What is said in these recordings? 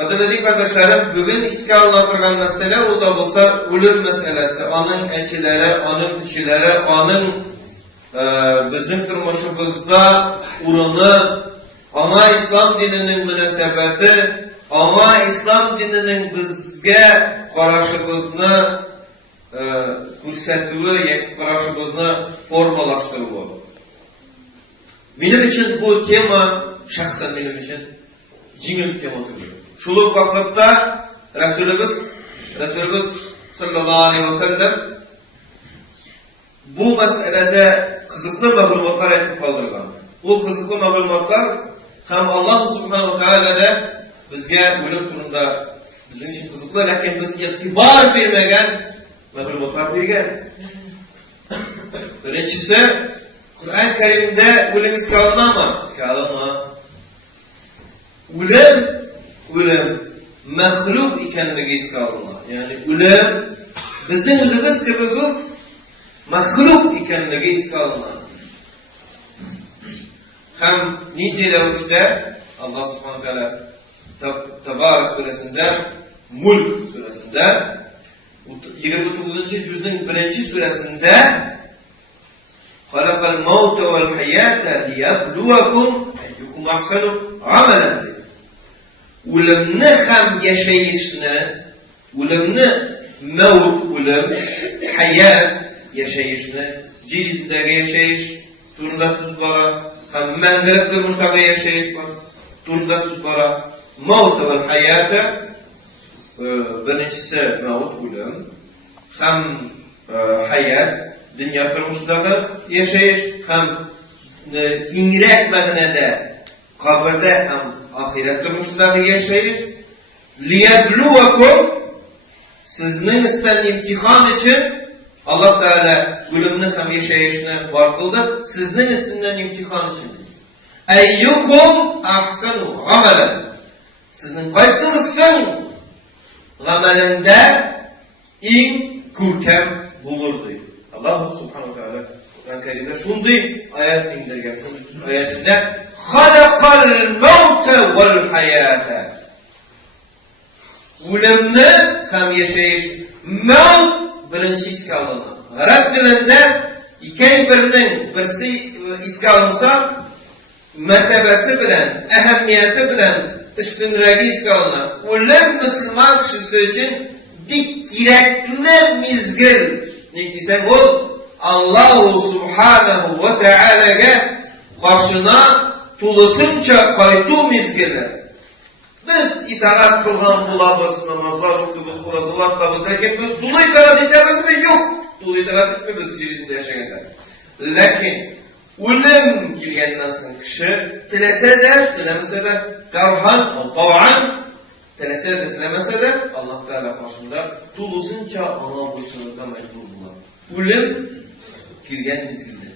Kadirli kardeşlerim, bugün iske anlatırgan mesele o da olsa ölüm meselesi. Anın eçileri, anın dişileri, anın bizim turmuşumuzda urunu, ana İslam dininin münasebeti, ana İslam dininin bizge karşımızını kürsetivi, karşımızını formalaştırıvi. Benim için bu tema, şahsen benim için cingil temadır. Şuluk vakitte Resulümüz sallallahu aleyhi ve sellem bu meselede kızıklı maglumatlar etip kaldırgan. Bu kızıklı maglumatlar hem Allah subhanahu teala'da bizge ölüm turunda bizim için kızıklı, lakin biz itibar vermegen maglumatlar vergen. Birincisi, Kur'an-ı Kerim'de ölüm iske alınama. Ölüm mehluk ikenligi iske alınma. Yani ölüm bizden özümüz gibi mehluk ikenligi iske alınma. Hem niddi revişte Allah subhanahu teala Tebarek suresinde, Mulk suresinde 29. cüzün 1. suresinde خَلَقَ الْمَوْتَ وَالْحَيَاةَ لِيَبْلُوَكُمْ اَيُّكُمْ اَحْسَنُ عَمَلًا dedi. Ölümni hem yaşayışını, ölümni mevt, ölüm, hayat yaşayışını, cirisindeki yaşayış, turunda sözlara, hem mendilik durmuştaki yaşayış var, turunda sözlara, mevt ve hayata, birincisi mevt, ölüm, hem hayat, dünya turmuştaki yaşayış, hem indirek mağnada, kabirde hem ahiret durmuşundaki yaşayış. لِيَبْلُوَكُمْ sizin isten imtihan için Allah Teala ölümünü hem yaşayışını var kıldı. Sizin istinden imtihan için. اَيُّكُمْ اَحْسَنُ عَمَلًا sizin kaysınızsın amelinde en görkem bulurdu. Allah Subhanahu Teala Kur'an-ı Kerim'de şunu ayet indirgen. Ayetinde خَلَقَ الْمَوْتَ وَالْحَيَاةَ ölümni hem yaşayış. Mevt birinci iske alınır. Arap dilinde iki birinin birisi iske alınsa mertebesi bilen, ehemmiyeti bilen üstünlüğü iske alınır. Ölüm Müslüman kişisi için bir gerekli mizgil. Ne diysen o Allah Subhanahu ve Teala'ya karşına tulusunca kaytu mizgili. Biz itaat kılgan bulabız, namazlar okuduz, kurazalar da biz. Lakin biz dulu itaat ederiz mi? Yok. Dulu itaat etmemiz yerisinde yaşayacak. Lakin ölüm gelgenden sonra kişi tilese de, tilemese de, karhan, tav'an, tilese de, tilemese de Allah Teala karşında tulusunca ana boysununda mecbur bular. Ölüm gelgen mizgilde.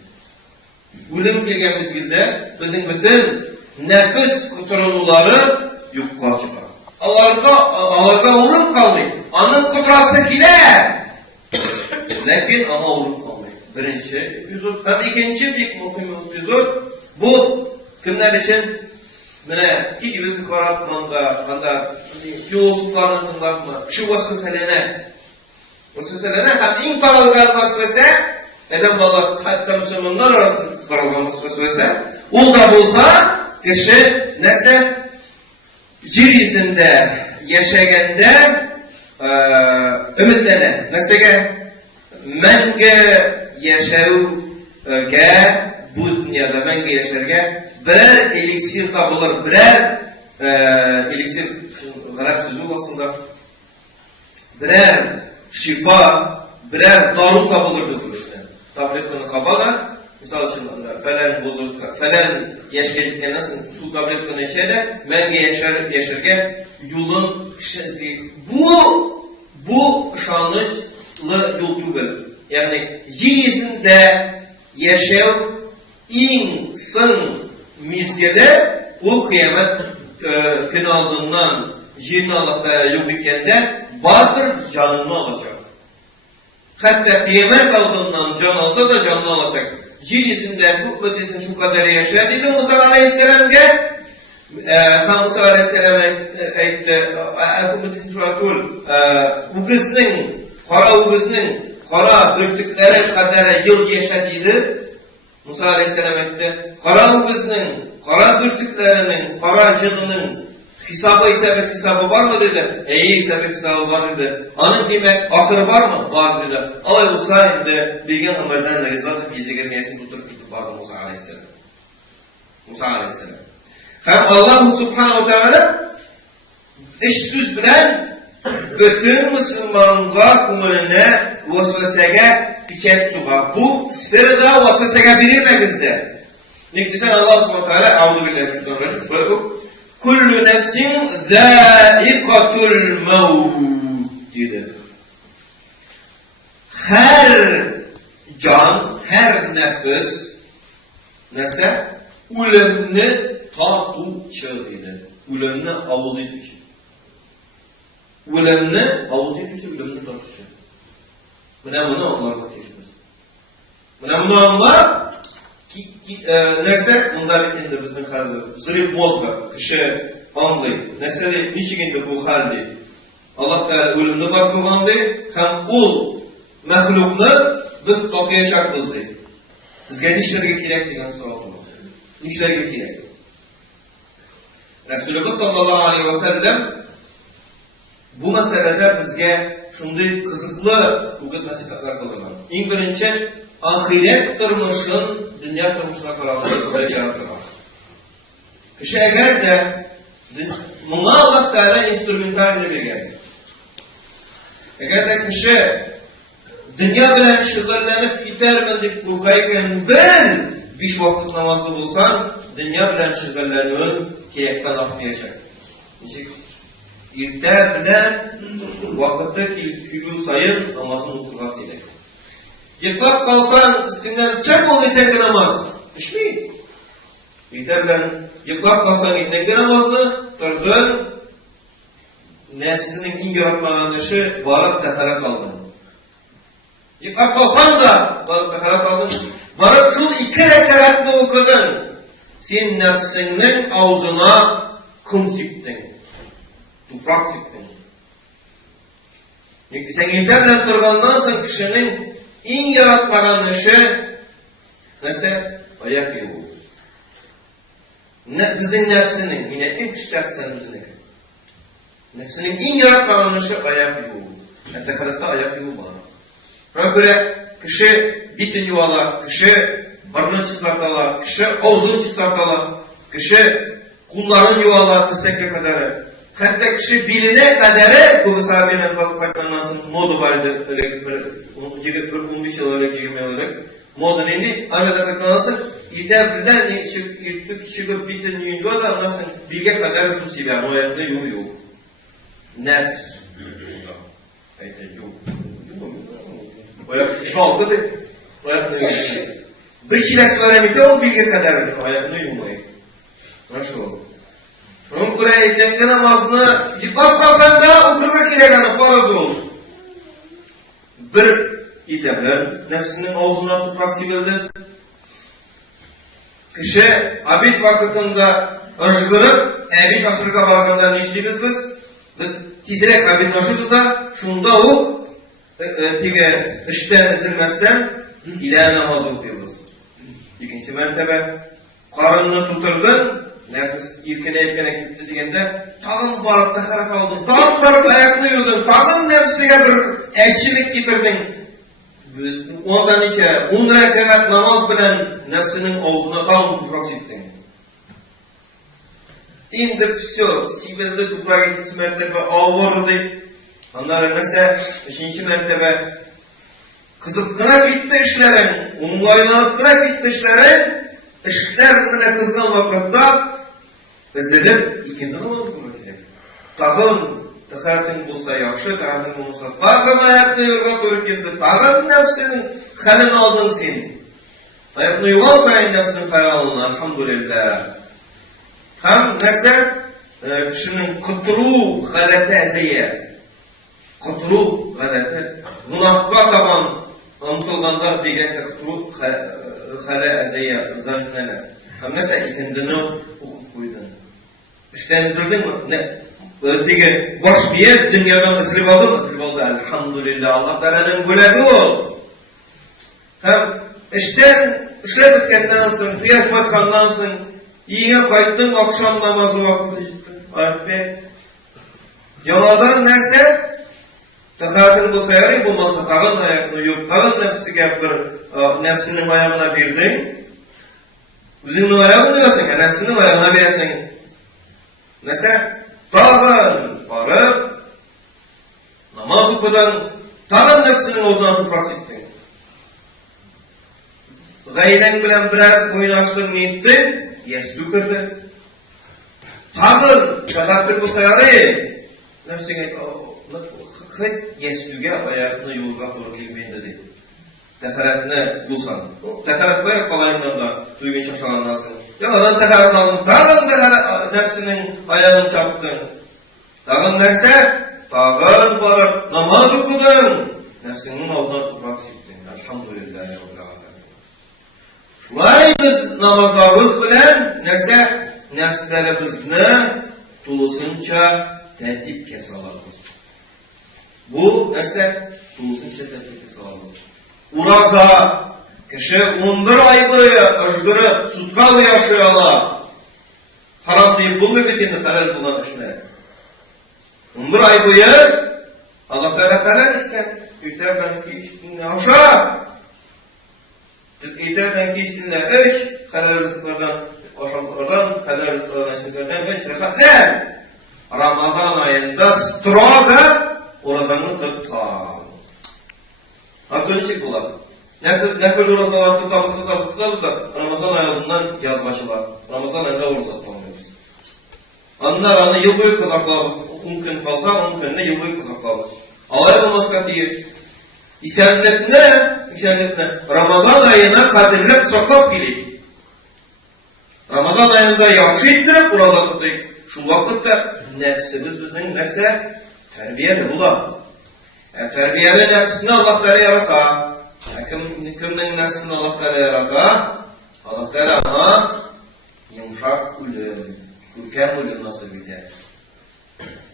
Ölüm gelgen mizgilde bizim bütün nefis kuturunuları yokluğa çıkar. Allah'a uğrup kalmayı. Anın kudrası gider. Lakin ama uğrup kalmayı. Birinci epizod. Hem ikinci bir muhim epizod. Bu kimler için? Mene iki bizim karatmanda filosofların kınlarına şu vasıselene hem en paralıgar vasfese eden balık hatta Müslümanlar arasında karalgan vasfese o da bulsa kişi nese yeryüzünde yaşaganda ümitlenen nesege menge yaşavga bu dünyada menge yaşarga birer eliksir tabılır, birer eliksir Arap sözü aslında birer şifa, birer daru tabılır diyor. Tabletini kabala misal için falan bozuldu, falan yaşayacak nasıl şu tabletini yaşayla menge yaşarga yolun değil. Bu şanlılı yol değil. Yani yeryüzünde yaşayan insan mizgede o kıyamet günü aldığından yerini Allah'ta yok ikende bazı canını alacak. Hatta kıyamet aldığından can alsa da canını alacak. Yeryüzünde bu ötesini şu kadar yaşayan dedi Musa Aleyhisselam'a Musa aleyhisselam aytdi, u kızning, qora bürtüklere kadar yıl yaşadıydı. Musa aleyhisselam aytdi, qora bürtüklerinin, qora yılının hesabı var mı dedi. Hesabı var dedi. Anın demek ahırı var mı? Var dedi. Alay olsa indi bilgen ömerden rizatıp yüzü girmeyesini tutup gidip vardı Musa aleyhisselam. Hem Allah subhanahu teala iş söz bilen bütün Müslümanlar kumuluna vesvesege piçet tuğa. Bu sferada vesvesege birilmekizde. Nikdisen Allah subhanahu teala Euzubillahimineşşeytanirracim şöyle bu. Kullu nefsin zâikatul mevt dedi. Her can, her nefis nese ölümünü tatuşu dedi. Ölümünü avuz etmişi. Ölümünü tatuşu. Bunu onlar tatuşumuz. Bunu onlar nese bunda bitinde bizim hazır. Zırif mozga, kişi anlayı. Neseli niçiginde bu halde Allah Teala ölümünü var kılgandı. Hem ol mehlukunu biz tatuyacakmız dedi. Bizge nişlerge kirek degen soru. Nişlerge kirek. Resulullah sallallahu aleyhi ve sellem bu meselede bizge şunday kızıklı uğut nasihatlar kıldılar. En birinci ahiret turmuşun dünya turmuşuna kararında böyle yaratılmaz. Kişi eğer de buna Allah Teala instrumental vergen. Eğer de kişi dünya bilen şıgıllanıp gidermedik bu kayken bir vakit namazlı bulsan dünya bilen şıgıllanığın keyiften atmayacak. İrte bilen vakitte külü sayın namazını oturmak gerek. Yıklap kalsan üstünden çek ol itengi namaz. Düşmeyin. İrte bilen yıklap kalsan itengi namazını tırdın nefsinin in yaratmayanışı varıp tehara kaldın. Yıklap kalsan da varıp tehara kaldın. Varıp şu 2 rekatını okudun. Sen nefsinin ağzına kum siktin. Tufrak siktin. Sen internet durgandan sen kişinin in yaratmayanışı neyse ayak yolu. Bizim nefsinin yine ilk şahsen bizine. Nefsinin in yaratmayanışı ayak yolu. Teharette ayak yolu var. Buna göre kişi bitin yuvala, kişi barını çıkartalar, kişi ağzını çıkartalar, kişi kulların yuvala tesekke kadar. Hatta kişi biline kadar bu sahabeyle kalkmanlasın modu vardı. 15 yıl öyle girme olarak. Modu neydi? Arada kalkansın. İlde bilen ilk kişi bitin yuyundu da nasıl bilge kadar bir sus gibi. O ayette yok. Nefs. Ayette yok. Kaldı da. Bir çilek söylemekte o bilge kadar. Ayette yumuyor. Nasıl olur? Şunun buraya ettiğinde namazını yıkap kalsan da okurmak gerekanı farz olur. Bir itebilen nefsinin ağzına tufrak sivildi. Kişi abid vakitinde ırgırıp, abid aşırıga varganda ne işleyimiz biz? Biz tizirek abidlaşırız da şunda o işten ezilmezden ila namaz okuyoruz. İkinci mertebe karnını tuturdun. Nefis irkene gitti degende tağın barıp tehara kaldın, tağın barıp ayakını yurdun, tağın nefsine bir eşçilik getirdin. Ondan 10 rekat namaz bilen nefsinin ağzına tağın tufrak siktin. Indi все, sivildi tufrak ikinci mertebe ağırdı. Onlara mesela 5. mertebe kızıpkına gitti işlerin, umlaylanıpkına gitti işlerin, işler bile kızgan vakitte ezilip ikindi namaz kılmak gerek. Tağın teharetin bulsa yaxşı, teharetin bulsa tağın ayakta yurga körü keldi. Tağın nefsinin halini aldın sen. Ayakta yuval sayın nefsinin hali alın. Elhamdülillah. Hem nefse kişinin kıtru gadeti ezeye. Kıtru gadeti. Günahka taban anıtılganda bilgekte kıtru hali ezeye zannetmeler. Hem nefse ikindini okup koydun. İşten üzüldün mü? Ne? Dege boş diye dünyadan ıslık oldu mu? Islık oldu. Elhamdülillah. Allah Teala'nın bölegi ol. Hem işten işler bitkenden soň, kıyaş batkandan soň iýine qaytdın, akşam namazı vakti ýetdi. Aýp be. Ýaladan nerse taharatın bu sayarı bulmasa tağın ayakını yok, tağın nefsine bir nefsinin ayağına birdin. Üzünün ayağını diyorsun, nefsinin ayağına biresin. Nese? Tağın varıp namaz okudun, tağın nefsinin olduğuna tufrak siktin. Gayden bilen biraz oynaştın niyettin, yesdü kırdı. Tağın taharatın bu sayarı nefsine hıt yesdüge ayağını yolga doğru gelmeyin dedi. Teferetini bulsan. Teferet böyle kolayından da duygun şaşalanlasın. Ya adam teferet aldın, dağın nefsinin ayağını çaptın. Dağın nefse, dağın varıp namaz okudun. Nefsinin olduğuna tufrak siktin. Elhamdülillah. Şulay biz namazlarımız bilen nefse, nefslerimizni tulusunca tertipke salarız. Bu nefse tulusunca tertipke salarız. Uraza, kişi 11 ay boyu ıжgırıp, sutka yaşayala. Haram deyip bulmuyor bittiğinde halal bulan işine. 11 ay boyu Allah Teala halal iken, üyterden ki işinle aşağı. Üyterden ki işinle iş, halal rızıklardan, aşamlardan, halal rızıklardan beş rehatler. Ramazan ayında stroga urazanı tutsal. Dönüşük bular. Nefil uğrasalar tutamız da Ramazan aylarından yaz başılar. Ramazan ayında uğrasat tanıyoruz. Anlar anı yıl boyu kazaklarımız. 10 gün kalsa 10 günde yıl boyu kazaklarımız. Alay olmaz katiyiz. İsenlikne Ramazan ayına kadirlep saklap gelip. Ramazan ayında yakşı ettirip uğrasat tutayım. Şu vakitte nefsimiz bizden nefse terbiyeli bu da. Terbiyeli nefsini Allah Teala yarata. Kimnin nefsini Allah Teala yarata? Allah Teala ama yumuşak ölüm, gürken ölüm nasıl biter?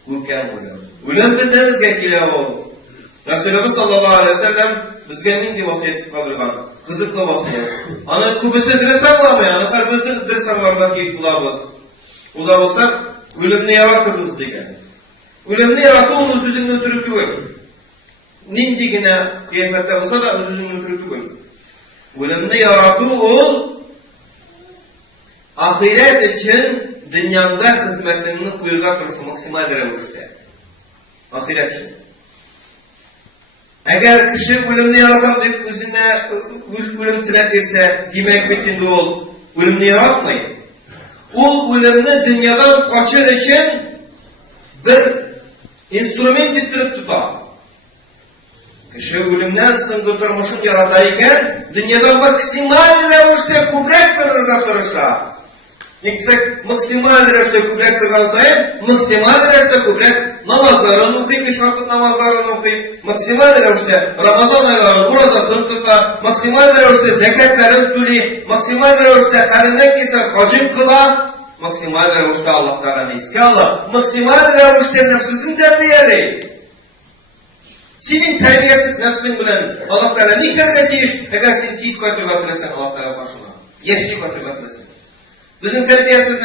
Gürken ölüm. Ölüm bildiğimizge geliyor o. Resulümüz sallallahu aleyhi ve sellem bizge nindi vasiyet kaldırgan? Kızıklı vasiyet. Anı kubisi diresanlamayan, akar bizi diresanlarga keyif bulabız. O da olsa ölümünü yaratırız degen. Ölümünü yaratı onu üzüzünü ötürüp değil. Nindigine kıyafette olsa da özünün ötürütü koy. Ölümünü yaratı ol, ahiret için dünyada hizmetini kuyurga turuşu maksimal derevuşta. Ahiret için. Eğer kişi ölümünü yaratam deyip özüne ölüm tilep verse, demek bittiğinde ol, ölümünü yaratmayın. Ol ölümünü dünyadan kaçır için bir instrument ettirip tutar. Kişi ölümden sıngıtırmışın yaratayken dünyada maksimal revişte kubrek kırırga tırışa. Niksek maksimal revişte kubrek kırgan sayın, maksimal revişte kubrek namazlarını okuyup, 5 vakit namazlarını okuyup, maksimal revişte Ramazan ayları burada sınıfta, maksimal revişte zekatların tülü, maksimal revişte harinden kese hacim kıla, maksimal revişte Allah Teala'nı iske ala, maksimal revişte nefsizin terbiyeli. Senin terbiyesiz nefsin bilen Allah Teala ne işlerden deyiş? Eğer sen 200 katırgat bilesen Allah Teala karşına. Yeşli katırgat bilesen. Bizim terbiyesiz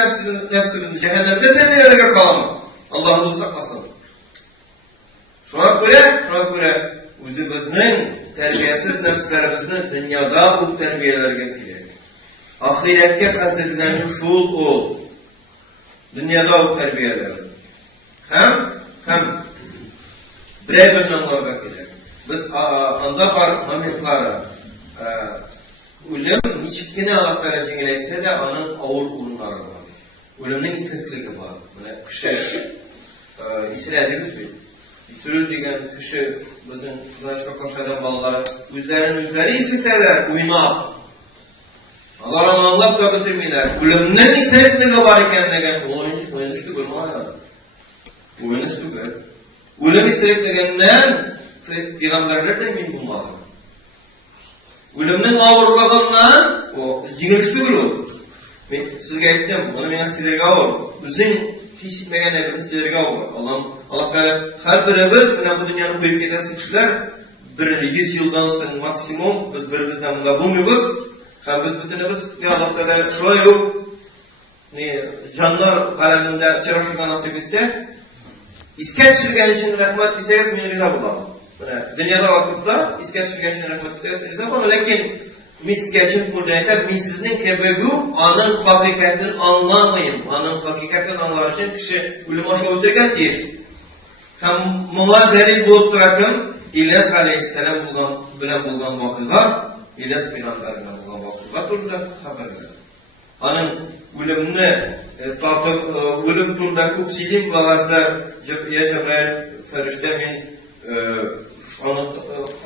nefsimiz cehennemde terbiyelerine kalamam. Allah'ımızı saklasın. Şuna göre özümüzün terbiyesiz nefslerimizin dünyada bu terbiyeler getirir. Ahirette hazırlanan şul ol. Dünyada o terbiyeler. Hem birer anlamlarga gelir. Biz anda var momentlara ölüm niçikkine Allah Teala jеңеләйтсә дә аның авыр урыннары бар. Ölümнең исерклеге бар. Менә кеше исерәдегез бит. Исерү дигән кеше безнең кызларга кашадан балалары үзләрен исертәләр, уйнап. Алар аңлап та бетермиләр. Ölümнең исерклеге бар икәнлеген уйныш түгел майлар. Уйныш түгел. Ölüm isteklerinden peygamberler de emin bulmalı. Ölümün ağırlığından o jеңilişli olur. Ben sizge aytdım, onu men sizlerge ağır. Bizim hiç etmegen nebrini sizlerge olur. Allah Teala her birimiz bu dünyanın koyup gidersi kişiler 100 yıldan sonra maksimum biz birimizden bunda bulmuyoruz. Hem biz bütünümüz Allah Teala şöyle yok. Canlar aleminde çarşıda nasip etse İsket şirgen için rahmet deseniz men riza bulamam. Dünyada vakitte isket şirgen için rahmet deseniz riza bulamam. Lakin mis geçin buradayken min sizin kebegu anın hakikatini anlamayın. Anın hakikatini anlar için kişi ölüm aşağı ötürgen değil. Hem buna delil bulup bırakın İlyas Aleyhisselam bilen bulgan vakıga İlyas peygamberine bulgan vakıga turda haber verir. Anın ölümünü ölüm turda çok silim vaazlar ya Cebrail ferişte min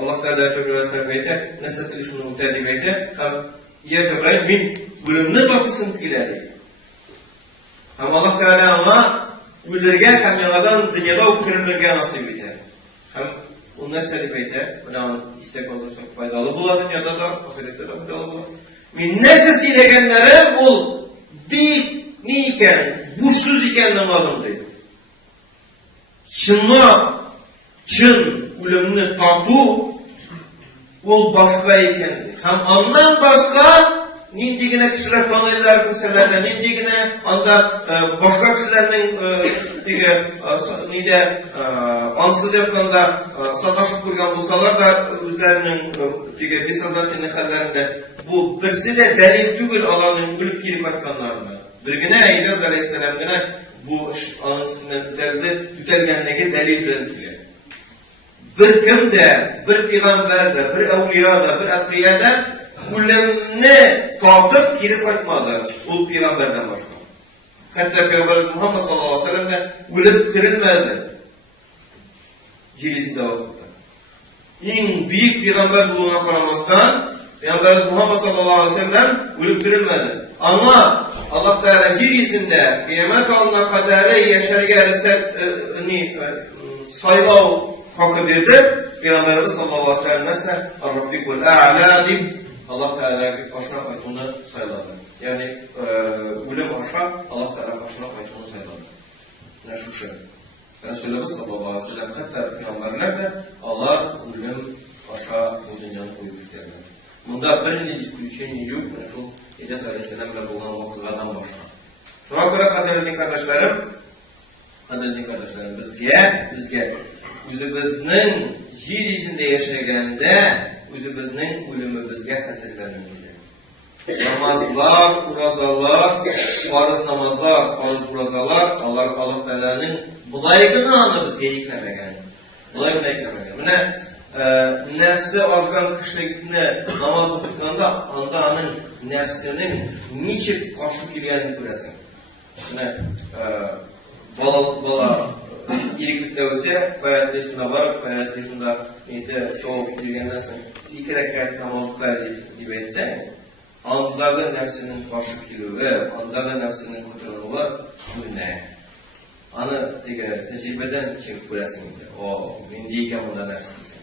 Allah Teala Cebrail serveyde nesetli şunu muhtedibeyde hem ya Cebrail min ölümünü tatısın kileri. Hem Allah Teala ona ölürge hem yanadan dünyada öptürülürge nasip eder. Hem o neselibeyde buna istek olursa faydalı bular dünyada da ahirette de faydalı bular. Min nesesiyle genlerim ol bir ne iken, buçsuz iken namazım deydi. Çın ölümünü tatı ol başka iken. Hem ondan başka nindigine kişiler tanıyırlar kimselerden, nindigine anda başka kişilerinin ansız yapkanda sataşıp kurgan bulsalar da özlerinin bir sanatinin hallerinde bu birisi de delil tügül alanın gülüp girip atkanlarında. Bir güne İlyas Aleyhisselam güne bu anın üstünden tütelgenliği delil bilintilir. Bir kim de, bir peygamber de, bir evliya da, bir atkiye de ölümünü kalkıp geri kaçmadı. O peygamberden başka. Hatta Peygamberimiz Muhammed sallallahu aleyhi ve sellem de ölüp kırılmadı. Cilisinde vakitte. En büyük peygamber bulduğuna karamazdan Peygamberimiz Muhammed sallallahu aleyhi ve sellem ölüp kırılmadı. Ama Allah Teala cilisinde kıyamet alına kadar yaşarga saylav hakkı verdi. Peygamberimiz sallallahu aleyhi ve sellem mesela Ar-Rafikul A'la deyip Allah Teala başına kaytını sayladı. Yani ölüm aşağı Allah Teala başına kaytını sayladı. Ne şu şey. Resulümüz sallallahu aleyhi ve sellem hatta peygamberler de Allah ölüm aşağı bu dünyanın koyup derler. Bunda birinci istisnai yok. Şu İlyas Aleyhisselam'la bulunan vakıgadan başka. Şuna göre kaderli kardeşlerim, bizge özümüzün yeryüzünde yaşaganda özümüzün ölümü bizge hazırlanıyor. Namazlar, urazalar, farz namazlar, farz urazalar Allah Teala'nın bulaygını anı bizge yüklemegen. Bulaygını yüklemegen. Nefsi azgan kişilikini namaz okutanda anda anın nefsinin niçin karşı kilyenini göresin. Bala iyilikte ölse, bayat yaşında varıp, bayat yaşında çoğu kilyenlersin. 2 rekat namaz okuyup etse, andağı nefsinin karşı kilüğü, andağı nefsinin kuturunuğu bu ne? Anı tecrübeden çıkıp göresin. O, mindiyken bunda nefsisi.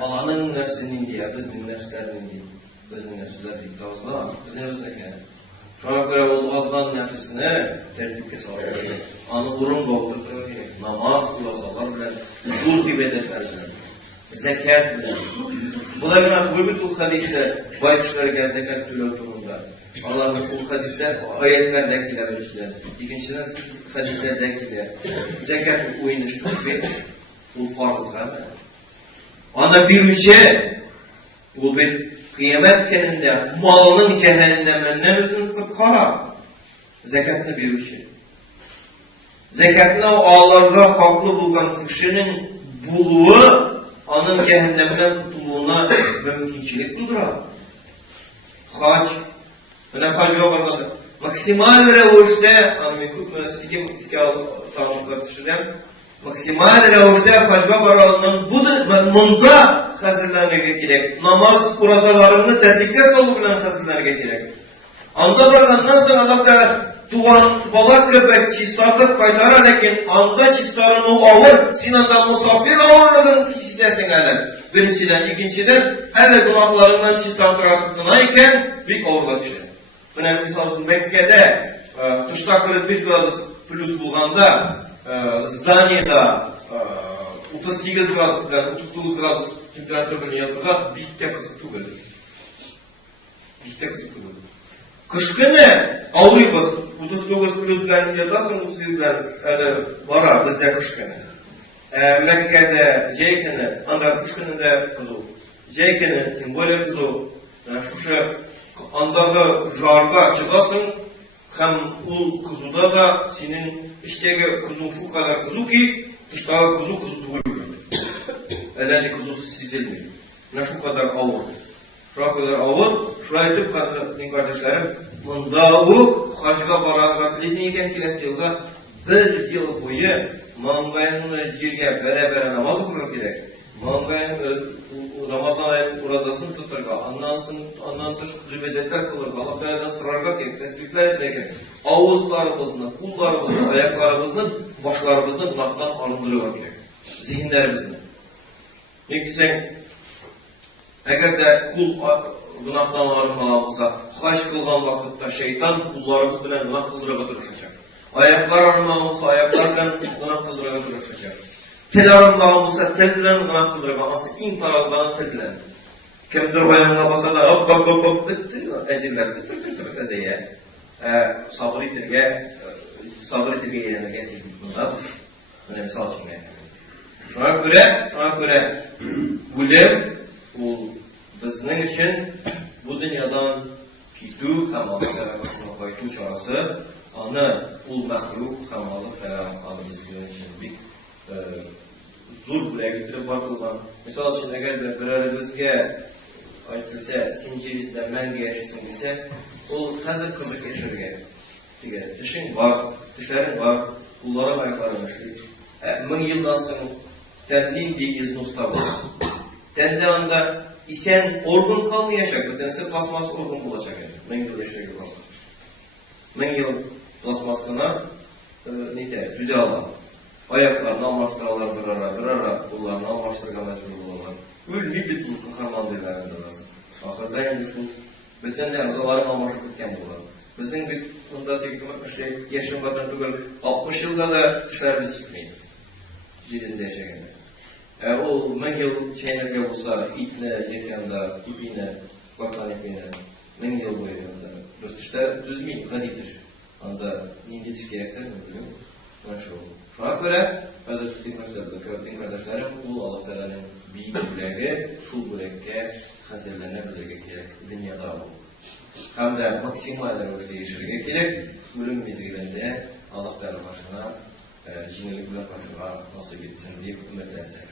Allah'ın nefsinin diye, bizim nefslerinin diye, bizim nefsler değil, tavızlar, bizim nefsler yani. Şuna göre o azgan nefsini tertipke sağlıyor. Anı urun doldurtuyor, namaz kulasalar bile, zul hibedetler bile, zekat bile. Buna göre bu hadiste, bay kişilerge zekat tülü oturumda. Allah'ın bu hadiste ayetlerdekiler verişler. İkinciden hadislerdekiler. Zekat uyunuştur ve bu farzlar. Anda bir ülke, bu bir kıyamet keninde malının cehenneminden özünü kara. Zekatını bir ülke. Zekatını o ağlarda haklı bulgan kişinin buluğu, anın cehenneminden tutulduğuna mümkünçilik tuturar. Hac, öne hacıya varlar. Maksimal revoşte, sikim tanımlıklar düşünürüm. Maksimal revoşte hacıya varlarının bunda hazırlanır gerek. Namaz kurasalarını tertipke solu bilen hazırlanır gerek. Anda vargandan sonra Allah da tuğan balak köpek çistartıp kaytara lakin anda çistarını ağır, sinanda musafir ağırlığın hissedersin hele. Birinciden, ikinciden, hele günahlarından çistartıp iken bir ağırlık şey. Buna misal Mekke'de tışta 45 gradus plus bulganda zdaniyada 38 gradus bilen 39 gradus temperatur bilen yatırlar bitte kızıp tugul. Bitte kızıp tugul. Kışkını Avrupa's 39 plus bilen yatasın 38 bilen vara bizde kışkını. Mekke'de Ceyken'i, anda kışkınında kızı. Ceyken'i tim böyle kızı. Şuşa andağı jarga çıgasın. Hem ul kızıda da senin işteki kızın şu kadar kızı ki dıştaki kızı tuğuluyor. Eleni kızı sizilmiyor. Şu kadar ağır. Şu kadar ağır. Şuraya edip kardeşlerim. Mındağuk hacıga baranға тілесен келесі yılda bir yıl boyu mangayını jirge bere namaz okumak gerek. Mangayın Ramazan ayının urazasını tutarga, andan tış zübedetler kılırga, Allah Teala'dan sırarga gerek, tesbihler etmek ağızlarımızın, kullarımızın, ayaklarımızın, başlarımızın günahtan arındırıga gerek. Zihinlerimizin. Ne diysen, eğer de kul günahtan arınmalı olsa, haç kılgan vakitte şeytan kullarımız bilen günah kıldırıga duruşacak. Ayaklar arınmalı olsa, ayaklar bilen günah kıldırıga duruşacak. Tel arınmalı olsa, tel bilen günah kıldırıga, asıl in taraflarını tel bilen. Kimdir o yanına basa da hop bitti, eciller tır ezeye. Sabır itirge yerine getirdik bunlar. Böyle misal şimdi. Şuna göre bilim, bizning için bu dünyadan kitu hem Allah'a başına koyduğu çaresi ana ul mahluk hem Allah'a alımızın için bir zor buraya getirip bakılgan. Misal için eğer birbirimizge aytılsa sincirizde menge yaşasın dese o hazır kızık yaşarga. Dişin var, dişlerin var, kullara ayaklarına yaşayır. 1000 yıldan sonra tendin diye izni usta var. Tendi anda isen organ kalmayacak, ötense plasmas organ bulacak. 1000 yıl yaşayacak plasmas. 1000 yıl plasmaskına neydi? Düze alan. Ayaklarını almaştıralar bir ara, kullarını almaştırgan mecbur olurlar. Ülmü bir kahraman derlerdir orası. Ahırda yani şu bütün de azaların almaşıp bitken bular. Bizim bir bunda yaşım kadar tugul 60 yılda da dışarı çıkmayın. Cilinde yaşayanlar. O 1000 yıl şeylerge olsa, itne, yekanda, ipine, bakan ipine, 1000 yıl boyunca dışta düzmeyin, hadidir. Anda neydi gerektir mi biliyor musun? Şuna göre, din kardeşlerim, bu Allah Teala'nın büyük bülegi, şu bülekke hazırlanabilirge gerek, dünyada bu. Hem de maksimal derecede yaşarge gerek, ölüm mezgilinde Allah Teala başına, cinilik bile karşıma nasip etsin diye ümit edecek.